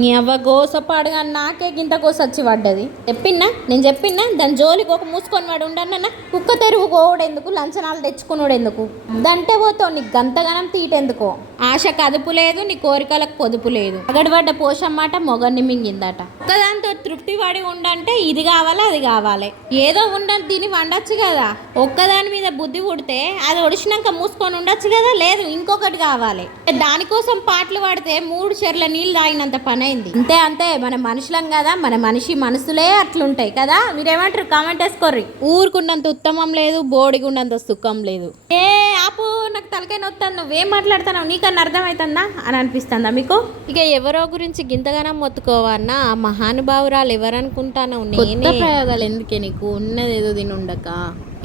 నీ అవ్వ గోసపాడుగా నాకే గింత కోస వచ్చి పడ్డది. నేను చెప్పిన్నా దాని జోలికి ఒక మూసుకొని వాడు ఉండన్న కుక్క తెరువు కోవడెందుకు, లంచనాలు తెచ్చుకున్నాడు ఎందుకు, దంటే పోతావు నీకు గంతగనం తీటెందుకో. ఆశకు అదుపు లేదు, నీ కోరికలకు పొదుపు లేదు. అగడబడ్డ పోషమ్మాట మొగన్ని మింగిందట. ఒక్కదాంతో తృప్తి పడి ఉండంటే ఇది కావాలి అది కావాలి, ఏదో ఉండని తిని వండొచ్చు కదా. ఒక్కదాని మీద బుద్ధి పుడితే అది ఒడిచినాక మూసుకొని ఉండొచ్చు కదా. లేదు ఇంకొకటి కావాలి. దానికోసం పాటలు పాడితే 3 చెర్ల నీళ్ళు తాగినంత పని అయింది. అంతే అంతే, మన మనుషులం కదా, మన మనిషి మనసులే అట్లుంటాయి కదా. మీరేమంటారు? కామెంట్ వేసుకోర్రి. ఊరుకున్నంత ఉత్తమం లేదు, బోడిగున్నంత సుఖం లేదు. ఏ ఆపు, నాకు తలకాయ నొత్తాను, నువ్వేం మాట్లాడుతున్నావు, నీకన్నా అర్థమవుతుందా అని అనిపిస్తుందా మీకు? ఇక ఎవరో గురించి గింతగానం మొత్తుకోవన్నా ఆ మహానుభావురాలు ఎవరనుకుంటాను? కొత్త ప్రయోగాలు ఎందుకే నీకు? ఉన్నది ఏదో తిని ఉండక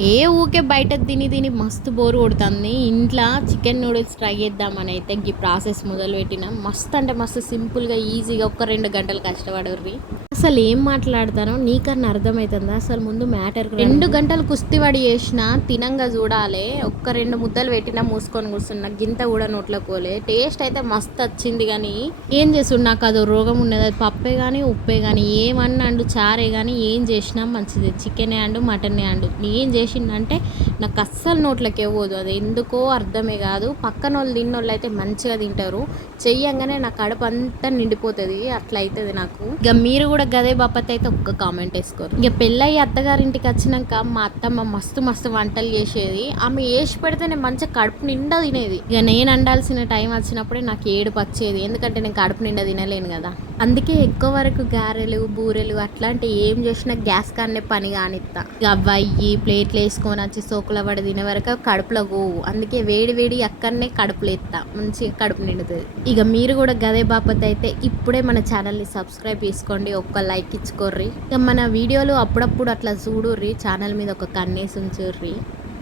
ఏ ఊకే బయట తిని మస్తు బోరు కొడుతుంది. ఇంట్లో చికెన్ నూడిల్స్ ట్రై చేద్దామని అయితే ఈ ప్రాసెస్ మొదలు పెట్టిన. మస్తు అంటే మస్తు సింపుల్గా ఈజీగా 1-2 గంటలు కష్టపడర్రి. అసలు ఏం మాట్లాడతానో నీకన్నా అర్థమవుతుందా? అసలు ముందు మ్యాటర్ 2 గంటలు కుస్తీవాడి చేసిన తినంగా చూడాలి. 1-2 ముద్దలు పెట్టినా మూసుకొని కూర్చున్నా, గింత కూడా నోట్లో పోలే. టేస్ట్ అయితే మస్తు వచ్చింది. కానీ ఏం చేస్తుడు, నాకు అదో రోగం ఉన్నది. అది పప్పే కానీ ఉప్పే కానీ ఏమన్నా అండు, చారే కానీ ఏం చేసినా మంచిది. చికెనే అండు మటనే అండు ఏం చేసిందంటే నాకు అస్సలు నోట్లోకి ఇవ్వదు. అది ఎందుకో అర్థమే కాదు. పక్కన వాళ్ళు తిన్నోళ్ళు అయితే మంచిగా తింటారు, చెయ్యంగానే నా కడుపు అంతా నిండిపోతుంది. అట్లా అవుతుంది నాకు. ఇక మీరు కూడా గదే బాపత్ అయితే ఒక్క కామెంట్ వేసుకోరు. ఇక పెళ్ళయ్యి అత్తగారింటికి వచ్చినాక మా అత్తమ్మ మస్తు మస్తు వంటలు చేసేది. ఆమె వేసి పెడితే నేను మంచిగా కడుపు నిండా తినేది. ఇక నేను అండాల్సిన టైం వచ్చినప్పుడే నాకు ఏడుపు వచ్చేది, ఎందుకంటే నేను కడుపు నిండా తినలేను కదా. అందుకే ఎక్కువ వరకు గారెలు బూరెలు అట్లాంటి ఏం చేసినా గ్యాస్ కాన్నే పని కానిస్తా. ఇక అవ్వయ్యి ప్లేట్లు వేసుకొని వచ్చి సోకుల పడి తినే వరకు కడుపులో పోవు. అందుకే వేడి అక్కడనే కడుపులో ఎత్తా, మంచిగా కడుపు నిండుతుంది. ఇక మీరు కూడా గదే బాపత్ అయితే ఇప్పుడే మన ఛానల్ని సబ్స్క్రైబ్ చేసుకోండి, ఒక్క లైక్ ఇచ్చుకోర్రి. ఇక మన వీడియోలు అప్పుడప్పుడు అట్లా చూడుర్రి, ఛానల్ మీద ఒక కన్నేసి ఉంచుర్రి.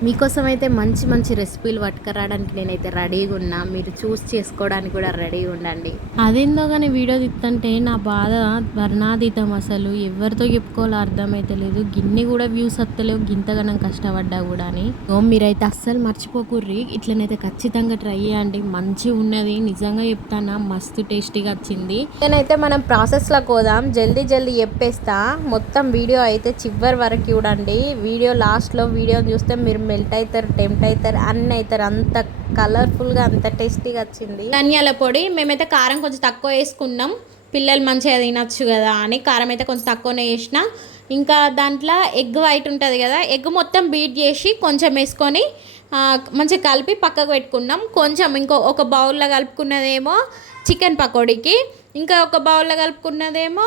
మీకోసం అయితే మంచి మంచి రెసిపీలు పట్టుకురావడానికి నేనైతే రెడీగా ఉన్నా. మీరు చూస్ చేసుకోవడానికి కూడా రెడీగా ఉండండి. అదేందో కానీ వీడియో తిప్పుతుంటే నా బాధ వర్ణాతీతం. అసలు ఎవరితో చెప్పుకోవాలో అర్థమైతే లేదు. గిన్నె కూడా వ్యూస్ వస్తలేవు, గింతగానం కష్టపడ్డా కూడా అని. మీరైతే అస్సలు మర్చిపోకుర్రి, ఇట్లనైతే ఖచ్చితంగా ట్రై చేయండి. మంచిగా ఉన్నది, నిజంగా చెప్తానా, మస్తు టేస్టీగా వచ్చింది. నేనైతే మనం ప్రాసెస్లో పోదాం, జల్దీ చెప్పేస్తా. మొత్తం వీడియో అయితే చివరి వరకు చూడండి. వీడియో లాస్ట్లో వీడియో చూస్తే మీరు మెల్ట్ అవుతారు, టెంప్ట్ అవుతారు, అన్నీ అవుతారు. అంత కలర్ఫుల్గా అంత టేస్టీగా వచ్చింది. ధనియాల పొడి మేమైతే కారం కొంచెం తక్కువ వేసుకున్నాం, పిల్లలు మంచిగా తినచ్చు కదా అని కారం అయితే కొంచెం తక్కువనే వేసిన. ఇంకా దాంట్లో ఎగ్ వైట్ ఉంటుంది కదా, ఎగ్ మొత్తం బీట్ చేసి కొంచెం వేసుకొని మంచిగా కలిపి పక్కకు పెట్టుకున్నాం. కొంచెం ఒక బౌల్లో కలుపుకున్నదేమో చికెన్ పకోడీకి, ఇంకా ఒక బౌల్లో కలుపుకున్నదేమో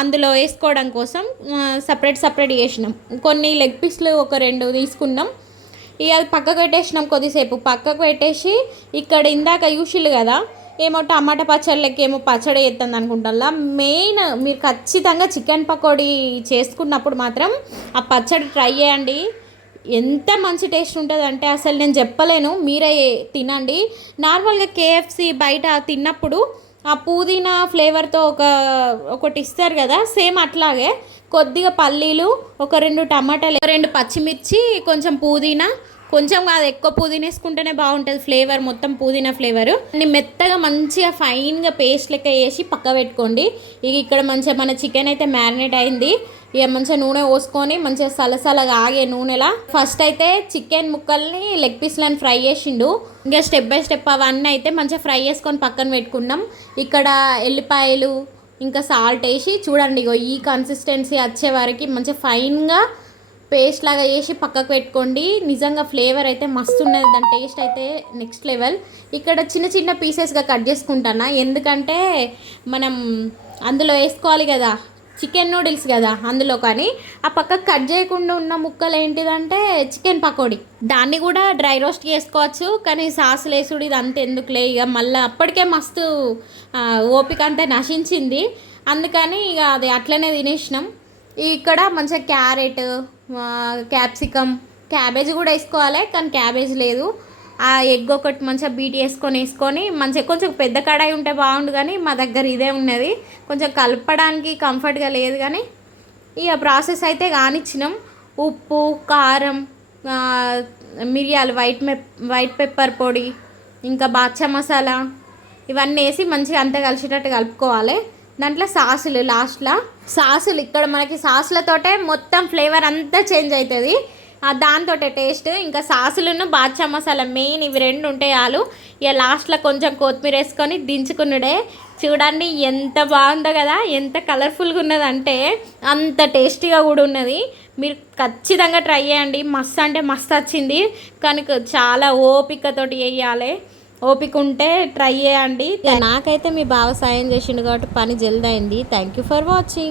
అందులో వేసుకోవడం కోసం సపరేట్ చేసినాం. కొన్ని లెగ్ పీస్లు ఒక 2 తీసుకున్నాం. ఇక అది పక్కకు పెట్టేసినాం. కొద్దిసేపు పక్కకు పెట్టేసి ఇక్కడ ఇందాక యూషిల్ కదా ఏమో టమాటా పచ్చళ్ళకి ఏమో పచ్చడి చేస్తుంది అనుకుంటా. మెయిన్ మీరు ఖచ్చితంగా చికెన్ పకోడీ చేసుకున్నప్పుడు మాత్రం ఆ పచ్చడి ట్రై చేయండి. ఎంత మంచి టేస్ట్ ఉంటుంది అంటే అసలు నేను చెప్పలేను, మీరే తినండి. నార్మల్గా KFC బయట తిన్నప్పుడు ఆ పుదీనా ఫ్లేవర్తో ఒకటి ఇస్తారు కదా, సేమ్ అట్లాగే కొద్దిగా పల్లీలు, ఒక 2 టమాటాలు, 2 పచ్చిమిర్చి, కొంచెం పుదీనా, కొంచెం కాదు ఎక్కువ పుదీనా వేసుకుంటేనే బాగుంటుంది ఫ్లేవర్, మొత్తం పుదీనా ఫ్లేవరు. అన్ని మెత్తగా మంచిగా ఫైన్గా పేస్ట్ లెక్క వేసి పక్క పెట్టుకోండి. ఇక ఇక్కడ మంచిగా మన చికెన్ అయితే మ్యారినేట్ అయింది. ఇక మంచిగా నూనె పోసుకొని మంచిగా సలసలగా ఆగే నూనెలా ఫస్ట్ అయితే చికెన్ ముక్కల్ని లెగ్ పీస్లను ఫ్రై చేసిండు. ఇంకా స్టెప్ బై స్టెప్ అవన్నీ అయితే మంచిగా ఫ్రై చేసుకొని పక్కన పెట్టుకున్నాం. ఇక్కడ ఎల్లిపాయలు ఇంకా సాల్ట్ వేసి చూడండి, ఇగో ఈ కన్సిస్టెన్సీ వచ్చే వరకు మంచిగా ఫైన్గా పేస్ట్ లాగా చేసి పక్కకు పెట్టుకోండి. నిజంగా ఫ్లేవర్ అయితే మస్తు ఉన్నది, దాని టేస్ట్ అయితే నెక్స్ట్ లెవెల్. ఇక్కడ చిన్న పీసెస్గా కట్ చేసుకుంటాను, ఎందుకంటే మనం అందులో వేసుకోవాలి కదా, చికెన్ నూడిల్స్ కదా అందులో. కానీ ఆ పక్కకు కట్ చేయకుండా ఉన్న ముక్కలు ఏంటిదంటే చికెన్ పకోడీ, దాన్ని కూడా డ్రై రోస్ట్ చేసుకోవచ్చు. కానీ సాసులు వేసుడు ఇది అంత ఎందుకులే, ఇక మళ్ళీ అప్పటికే మస్తు ఓపిక అంతా నశించింది. అందుకని ఇక అది అట్లనే తినేసినాం. ఇక్కడ మంచిగా క్యారెట్, క్యాప్సికమ్, క్యాబేజ్ కూడా వేసుకోవాలి కానీ క్యాబేజ్ లేదు. ఆ ఎగ్ ఒకటి మంచిగా బీట్ వేసుకొని మంచిగా కొంచెం పెద్ద కడాయి ఉంటే బాగుండు, కానీ మా దగ్గర ఇదే ఉన్నది, కొంచెం కలపడానికి కంఫర్ట్గా లేదు. కానీ ఇక ప్రాసెస్ అయితే కానిచ్చినాం. ఉప్పు, కారం, మిరియాలు, వైట్ పెప్పర్ పొడి, ఇంకా బాద్షా మసాలా, ఇవన్నీ వేసి మంచిగా అంతా కలిసేటట్టు కలుపుకోవాలి. దాంట్లో సాసులు లాస్ట్లో సాసులు ఇక్కడ మనకి సాసులతోటే మొత్తం ఫ్లేవర్ అంతా చేంజ్ అవుతుంది. దాంతో టేస్ట్ ఇంకా సాసులను బాద్షా మసాలా మెయిన్ ఇవి రెండు ఉంటాయి చాలు. ఇక లాస్ట్లో కొంచెం కొత్తిమీర వేసుకొని దించుకున్నాడే. చూడండి ఎంత బాగుందో కదా, ఎంత కలర్ఫుల్గా ఉన్నదంటే అంత టేస్టీగా కూడా ఉన్నది. మీరు ఖచ్చితంగా ట్రై చేయండి. మస్తు అంటే మస్తు వచ్చింది. కనుక చాలా ఓపికతోటి వేయాలి. ఓపిక ఉంటే ట్రై చేయండి. నాకైతే మీ బావ సాయం చేసిండు కాబట్టి పని జల్దీ అయింది. Thank you for watching.